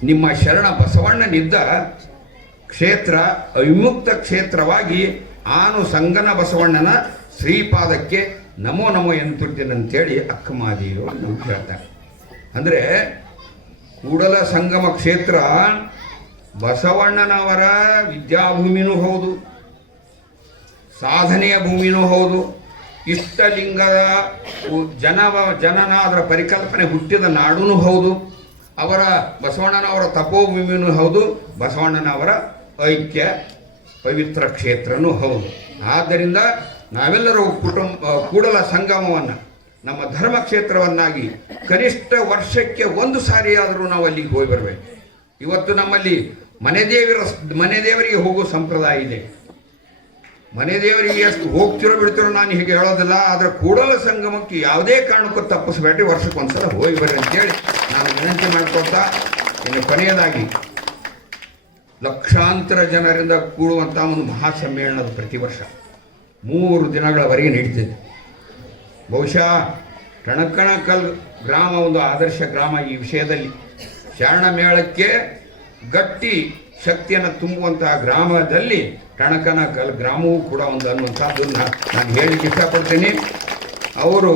ನಿಮ್ಮ ಶರಣ ಬಸವಣ್ಣನಿದ್ದ ಕ್ಷೇತ್ರ ಅವಿಮುಕ್ತ ಕ್ಷೇತ್ರವಾಗಿ ಆನು ಸಂಗನ ಬಸವಣ್ಣನ ಶ್ರೀಪಾದಕ್ಕೆ ನಮೋ ನಮೋ ಎಂತುರ್ತೀನಂತೇಳಿ ಅಕ್ಕಮಾದಿಯವರು ನಮ್ಗೆ ಹೇಳ್ತಾರೆ. ಅಂದರೆ ಕೂಡಲ ಸಂಗಮ ಕ್ಷೇತ್ರ ಬಸವಣ್ಣನವರ ವಿದ್ಯಾಭೂಮಿನೂ ಹೌದು, ಸಾಧನೆಯ ಭೂಮಿನೂ ಹೌದು, ಇಷ್ಟಲಿಂಗದ ಜನನ ಅದರ ಪರಿಕಲ್ಪನೆ ಹುಟ್ಟಿದ ನಾಡೂ ಹೌದು, ಅವರ ಬಸವಣ್ಣನವರ ತಪೋಭೂಮಿನೂ ಹೌದು, ಬಸವಣ್ಣನವರ ಐಕ್ಯ ಪವಿತ್ರ ಕ್ಷೇತ್ರನೂ ಹೌದು. ಆದ್ದರಿಂದ ನಾವೆಲ್ಲರೂ ಕೂಡಲ ಸಂಗಮವನ್ನು ನಮ್ಮ ಧರ್ಮಕ್ಷೇತ್ರವನ್ನಾಗಿ ಕನಿಷ್ಠ ವರ್ಷಕ್ಕೆ ಒಂದು ಸಾರಿಯಾದರೂ ನಾವು ಅಲ್ಲಿಗೆ ಹೋಗಿ ಬರಬೇಕು. ಇವತ್ತು ನಮ್ಮಲ್ಲಿ ಮನೆ ದೇವರಿಗೆ ಹೋಗೋ ಸಂಪ್ರದಾಯ ಇದೆ. ಮನೆ ದೇವರಿಗೆ ಎಷ್ಟು ಹೋಗ್ತಿರೋ ಬಿಡ್ತಿರೋ ನಾನು ಹೀಗೆ ಹೇಳೋದಿಲ್ಲ. ಆದರೆ ಕೂಡಲ ಸಂಗಮಕ್ಕೆ ಯಾವುದೇ ಕಾರಣಕ್ಕೂ ತಪ್ಪಿಸ್ಬೇಡ್ರಿ, ವರ್ಷಕ್ಕೆ ಒಂದ್ಸಲ ಹೋಗಿ ಬರ್ರಿ ಅಂತೇಳಿ ನಾನು ವಿನಂತಿ ಮಾಡ್ಕೊಳ್ತಾ, ಇನ್ನು ಕೊನೆಯದಾಗಿ ಲಕ್ಷಾಂತರ ಜನರಿಂದ ಕೂಡುವಂಥ ಒಂದು ಮಹಾಸಮ್ಮೇಳನದ ಪ್ರತಿ ವರ್ಷ 3 ದಿನಗಳವರೆಗೆ ನಡೀತಿದೆ. ಬಹುಶಃ ಟಣಕಣಕಲ್ ಗ್ರಾಮ ಒಂದು ಆದರ್ಶ ಗ್ರಾಮ ಈ ವಿಷಯದಲ್ಲಿ. ಶರಣ ಮೇಳಕ್ಕೆ ಗಟ್ಟಿ ಶಕ್ತಿಯನ್ನು ತುಂಬುವಂತಹ ಗ್ರಾಮದಲ್ಲಿ ಟಣಕನಕಲ್ ಗ್ರಾಮವೂ ಕೂಡ ಒಂದು ಅನ್ನುವಂಥದ್ದನ್ನು ನಾನು ಹೇಳಲಿಕ್ಕೆ ಇಷ್ಟಪಡ್ತೀನಿ. ಅವರು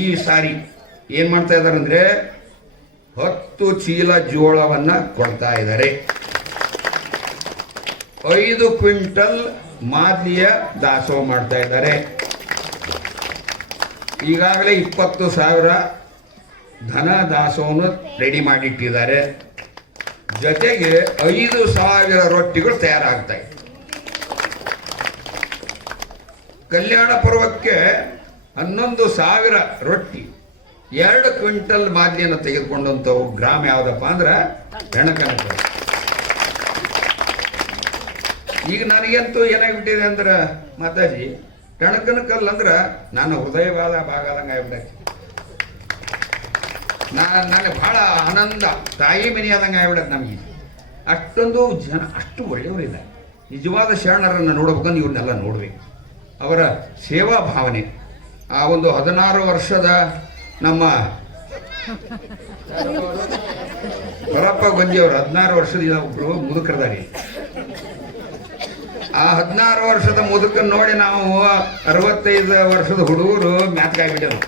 ಈ ಸಾರಿ ಏನು ಮಾಡ್ತಾ ಇದ್ದಾರೆ ಅಂದರೆ 10 ಚೀಲ ಜೋಳವನ್ನು ಕೊಡ್ತಾ ಇದ್ದಾರೆ. 5 ಕ್ವಿಂಟಲ್ ಮಾದಲಿಯ ದಾಸೋಹ ಮಾಡ್ತಾ ಇದ್ದಾರೆ. ಈಗಾಗಲೇ 20,000 ಧನ ದಾಸೋಹವನ್ನು ರೆಡಿ ಮಾಡಿಟ್ಟಿದ್ದಾರೆ. ಜೊತೆಗೆ 5,000 ರೊಟ್ಟಿಗಳು ತಯಾರಾಗ್ತಾ ಇದೆ. ಕಲ್ಯಾಣ ಪರ್ವಕ್ಕೆ 11,000 ರೊಟ್ಟಿ, 2 ಕ್ವಿಂಟಲ್ ಮಾದಲಿಯನ್ನು ತೆಗೆದುಕೊಂಡಂಥವು ಗ್ರಾಮ ಯಾವುದಪ್ಪ ಅಂದ್ರೆ ಟಣಕನಕಲ್. ಈಗ ನನಗಂತೂ ಏನಾಗ್ಬಿಟ್ಟಿದೆ ಅಂದ್ರೆ ಮಾತಾಜಿ, ಟಣಕನಕಲ್ ಅಂದ್ರೆ ನನ್ನ ಹೃದಯವಾದ ಭಾಗ ಆದಂಗೆ ಆಗ್ಬಿಟ್ಟೈತಿ. ನನಗೆ ಬಹಳ ಆನಂದ, ತಾಯಿ ಮನೆ ಆದಂಗೆ ಆಗ್ಬಿಡತ್ತೆ ನಮಗೆ. ಅಷ್ಟೊಂದು ಜನ, ಅಷ್ಟು ಒಳ್ಳೆಯವರಿದ್ದಾರೆ. ನಿಜವಾದ ಶರಣರನ್ನು ನೋಡ್ಬೇಕಂದ್ರೆ ಇವ್ರನ್ನೆಲ್ಲ ನೋಡ್ಬೇಕು. ಅವರ ಸೇವಾ ಭಾವನೆ, ಆ ಒಂದು 16 ವರ್ಷದ ನಮ್ಮ ಹೊರಪ್ಪ ಗೊಂಜಿಯವರು 16 ವರ್ಷದ ಒಬ್ರು ಮುದುಕರದಾರಿ. ಆ 16 ವರ್ಷದ ಮುದುಕನ್ನು ನೋಡಿ ನಾವು 65 ವರ್ಷದ ಹುಡುಗರು ಮ್ಯಾತ್ಗಾಗ್ಬಿಟ್ಟರು.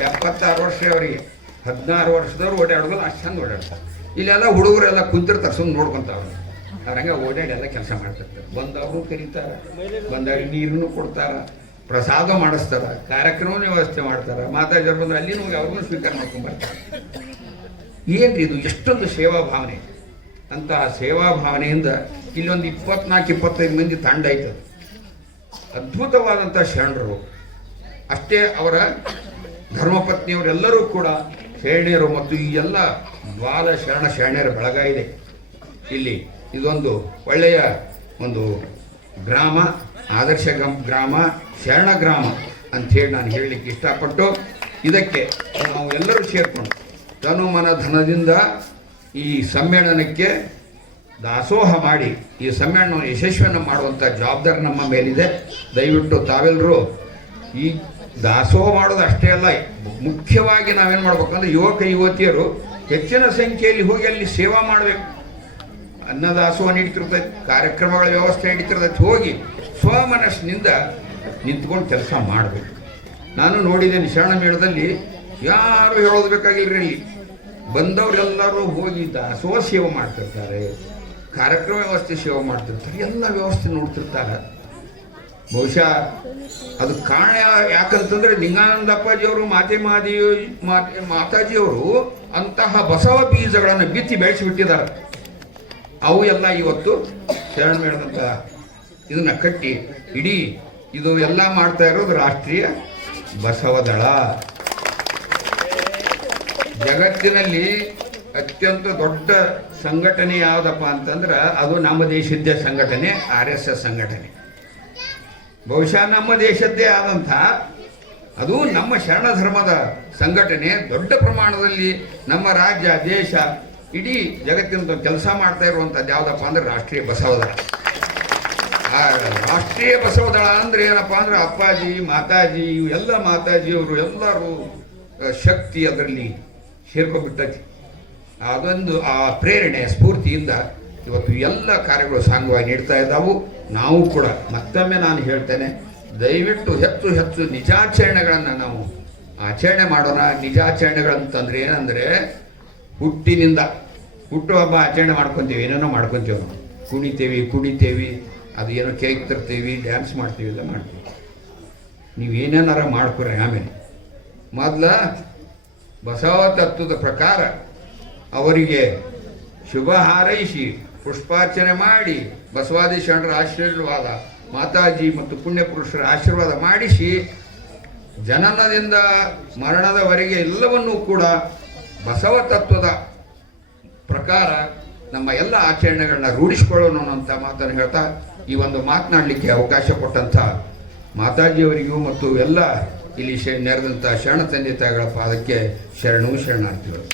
76 ವರ್ಷ ಅವರಿಗೆ, 16 ವರ್ಷದವ್ರು ಓಡಾಡೋದು ಅಷ್ಟು ಚಂದ ಓಡಾಡ್ತಾರೆ. ಇಲ್ಲೆಲ್ಲ ಹುಡುಗರೆಲ್ಲ ಕುಂತಿರ್ತಾರೆ, ಸುಮ್ಮನೆ ನೋಡ್ಕೊಂತಾವ್ರು. ಅವ್ರಂಗೆ ಓಡಾಡಿ ಎಲ್ಲ ಕೆಲಸ ಮಾಡ್ತಿರ್ತಾರೆ. ಬಂದವರು ಕರೀತಾರೆ, ಬಂದಾಗ ನೀರನ್ನು ಕೊಡ್ತಾರೆ, ಪ್ರಸಾದ ಮಾಡಿಸ್ತಾರೆ, ಕಾರ್ಯಕ್ರಮನ ವ್ಯವಸ್ಥೆ ಮಾಡ್ತಾರೆ. ಮಾತಾಡಿದ್ರು ಬಂದ್ರೆ ಅಲ್ಲಿ ಹೋಗಿ ಅವ್ರನ್ನೂ ಸ್ವೀಕಾರ ಮಾಡ್ಕೊಂಡ್ಬರ್ತಾರೆ. ಏನ್ರಿ ಇದು, ಎಷ್ಟೊಂದು ಸೇವಾ ಭಾವನೆ. ಅಂತಹ ಸೇವಾ ಭಾವನೆಯಿಂದ ಇಲ್ಲೊಂದು 24-25 ಮಂದಿ ತಂಡ ಆಯ್ತದೆ. ಅದ್ಭುತವಾದಂಥ ಶರಣರು. ಅಷ್ಟೇ ಅವರ ಧರ್ಮಪತ್ನಿಯವರೆಲ್ಲರೂ ಕೂಡ ಶರಣೆಯರು. ಮತ್ತು ಈ ಎಲ್ಲ ಬಾಲ ಶರಣೆಯರ ಬಳಗ ಇದೆ ಇಲ್ಲಿ. ಇದೊಂದು ಒಳ್ಳೆಯ ಒಂದು ಗ್ರಾಮ, ಆದರ್ಶ ಗ್ರಾಮ, ಶರಣ ಗ್ರಾಮ ಅಂಥೇಳಿ ನಾನು ಹೇಳಲಿಕ್ಕೆ ಇಷ್ಟಪಟ್ಟು, ಇದಕ್ಕೆ ನಾವು ಎಲ್ಲರೂ ಸೇರಿಕೊಂಡು ತನು ಮನ ಧನದಿಂದ ಈ ಸಮ್ಮೇಳನಕ್ಕೆ ದಾಸೋಹ ಮಾಡಿ ಈ ಸಮ್ಮೇಳನವನ್ನು ಯಶಸ್ವಿಯನ್ನು ಮಾಡುವಂಥ ಜವಾಬ್ದಾರಿ ನಮ್ಮ ಮೇಲಿದೆ. ದಯವಿಟ್ಟು ತಾವೆಲ್ಲರೂ ಈ ದಾಸೋಹ ಮಾಡೋದು ಅಷ್ಟೇ ಅಲ್ಲ, ಮುಖ್ಯವಾಗಿ ನಾವೇನು ಮಾಡ್ಬೇಕಂದ್ರೆ ಯುವಕ ಯುವತಿಯರು ಹೆಚ್ಚಿನ ಸಂಖ್ಯೆಯಲ್ಲಿ ಹೋಗಿ ಅಲ್ಲಿ ಸೇವಾ ಮಾಡಬೇಕು. ಅನ್ನದಾಸೋಹ ನಡೀತಿರ್ತೈತೆ, ಕಾರ್ಯಕ್ರಮಗಳ ವ್ಯವಸ್ಥೆ ನಡೀತಿರ್ತೈತೆ. ಹೋಗಿ ಸ್ವಮನಸ್ಸಿನಿಂದ ನಿಂತ್ಕೊಂಡು ಕೆಲಸ ಮಾಡಬೇಕು. ನಾನು ನೋಡಿದ್ದೇನೆ ಶರಣ ಮೇಳದಲ್ಲಿ ಯಾರು ಹೇಳೋದು ಬೇಕಾಗಿಲ್ರಿ, ಬಂದವರೆಲ್ಲರೂ ಹೋಗಿ ದಾಸೋಹ ಸೇವೆ ಮಾಡ್ತಿರ್ತಾರೆ, ಕಾರ್ಯಕ್ರಮ ವ್ಯವಸ್ಥೆ ಸೇವೆ ಮಾಡ್ತಿರ್ತಾರೆ, ಎಲ್ಲ ವ್ಯವಸ್ಥೆ ನೋಡ್ತಿರ್ತಾರೆ. ಬಹುಶಃ ಅದು ಕಾರಣ ಯಾಕಂತಂದ್ರೆ ಲಿಂಗಾನಂದ ಅಪ್ಪಾಜಿಯವರು, ಮಾತಾಜಿಯವರು ಅಂತಹ ಬಸವ ಬೀಜಗಳನ್ನು ಬಿತ್ತಿ ಬೆಳೆಸಿಬಿಟ್ಟಿದ್ದಾರೆ. ಅವು ಎಲ್ಲ ಇವತ್ತು ಶರಣ ಮೇಳದಂತ ಇದನ್ನ ಕಟ್ಟಿ ಇಡೀ ಇದು ಎಲ್ಲ ಮಾಡ್ತಾ ಇರೋದು ರಾಷ್ಟ್ರೀಯ ಬಸವದಳ. ಜಗತ್ತಿನಲ್ಲಿ ಅತ್ಯಂತ ದೊಡ್ಡ ಸಂಘಟನೆ ಯಾವುದಪ್ಪ ಅಂತಂದ್ರೆ ಅದು ನಮ್ಮ ದೇಶದ ಸಂಘಟನೆ, RSS ಸಂಘಟನೆ. ಬಹುಶಃ ನಮ್ಮ ದೇಶದ್ದೇ ಆದಂಥ ಅದು ನಮ್ಮ ಶರಣ ಧರ್ಮದ ಸಂಘಟನೆ ದೊಡ್ಡ ಪ್ರಮಾಣದಲ್ಲಿ ನಮ್ಮ ರಾಜ್ಯ, ದೇಶ, ಇಡೀ ಜಗತ್ತಿನ ಕೆಲಸ ಮಾಡ್ತಾ ಇರುವಂಥದ್ದು ಯಾವುದಪ್ಪ ಅಂದ್ರೆ ರಾಷ್ಟ್ರೀಯ ಬಸವದಳ. ಆ ರಾಷ್ಟ್ರೀಯ ಬಸವದಳ ಅಂದ್ರೆ ಏನಪ್ಪ ಅಂದ್ರೆ ಅಪ್ಪಾಜಿ, ಮಾತಾಜಿ, ಇವೆಲ್ಲ ಮಾತಾಜಿಯವರು ಎಲ್ಲರೂ ಶಕ್ತಿ ಅದರಲ್ಲಿ ಸೇರ್ಕೊಂಡ್ಬಿಟ್ಟೈತಿ. ಅದೊಂದು ಆ ಪ್ರೇರಣೆ, ಸ್ಫೂರ್ತಿಯಿಂದ ಇವತ್ತು ಎಲ್ಲ ಕಾರ್ಯಗಳು ಸಾಂಗವಾಗಿ ನೀಡ್ತಾ ಇದ್ದಾವು. ನಾವು ಕೂಡ ಮತ್ತೊಮ್ಮೆ ನಾನು ಹೇಳ್ತೇನೆ, ದಯವಿಟ್ಟು ಹೆಚ್ಚು ಹೆಚ್ಚು ನಿಜಾಚರಣೆಗಳನ್ನು ನಾವು ಆಚರಣೆ ಮಾಡೋಣ. ನಿಜಾಚರಣೆಗಳಂತಂದ್ರೆ ಏನಂದರೆ ಹುಟ್ಟಿನಿಂದ ಹುಟ್ಟುಹಬ್ಬ ಆಚರಣೆ ಮಾಡ್ಕೊತೀವಿ, ಏನೇನೋ ಮಾಡ್ಕೊತೀವಿ ನಾವು. ಕುಣಿತೇವಿ, ಅದು ಏನೋ ಕೇಕ್ ತರ್ತೀವಿ, ಡ್ಯಾನ್ಸ್ ಮಾಡ್ತೀವಿ, ಎಲ್ಲ ಮಾಡ್ತೀವಿ. ನೀವು ಏನೇನಾರ ಮಾಡ್ಕೊಡ್ರಿ. ಆಮೇಲೆ ಮೊದಲ ಬಸವ ತತ್ವದ ಪ್ರಕಾರ ಅವರಿಗೆ ಶುಭ ಹಾರೈಸಿ ಪುಷ್ಪಾರ್ಚನೆ ಮಾಡಿ ಬಸವಾದಿ ಶರಣರ ಆಶೀರ್ವಾದ, ಮಾತಾಜಿ ಮತ್ತು ಪುಣ್ಯ ಪುರುಷರ ಆಶೀರ್ವಾದ ಮಾಡಿಸಿ ಜನನದಿಂದ ಮರಣದವರೆಗೆ ಎಲ್ಲವನ್ನೂ ಕೂಡ ಬಸವ ತತ್ವದ ಪ್ರಕಾರ ನಮ್ಮ ಎಲ್ಲ ಆಚರಣೆಗಳನ್ನ ರೂಢಿಸಿಕೊಳ್ಳೋಣ ಅಂತ ಮಾತನ್ನು ಹೇಳ್ತಾ ಈ ಒಂದು ಮಾತನಾಡಲಿಕ್ಕೆ ಅವಕಾಶ ಕೊಟ್ಟಂಥ ಮಾತಾಜಿಯವರಿಗೂ ಮತ್ತು ಎಲ್ಲ ಇಲ್ಲಿ ನೆರೆದಂಥ ಶರಣ ತಂದೆ ತಾಯಿಗಳ ಪಾದಕ್ಕೆ ಶರಣಾರ್ಥಿಗಳು.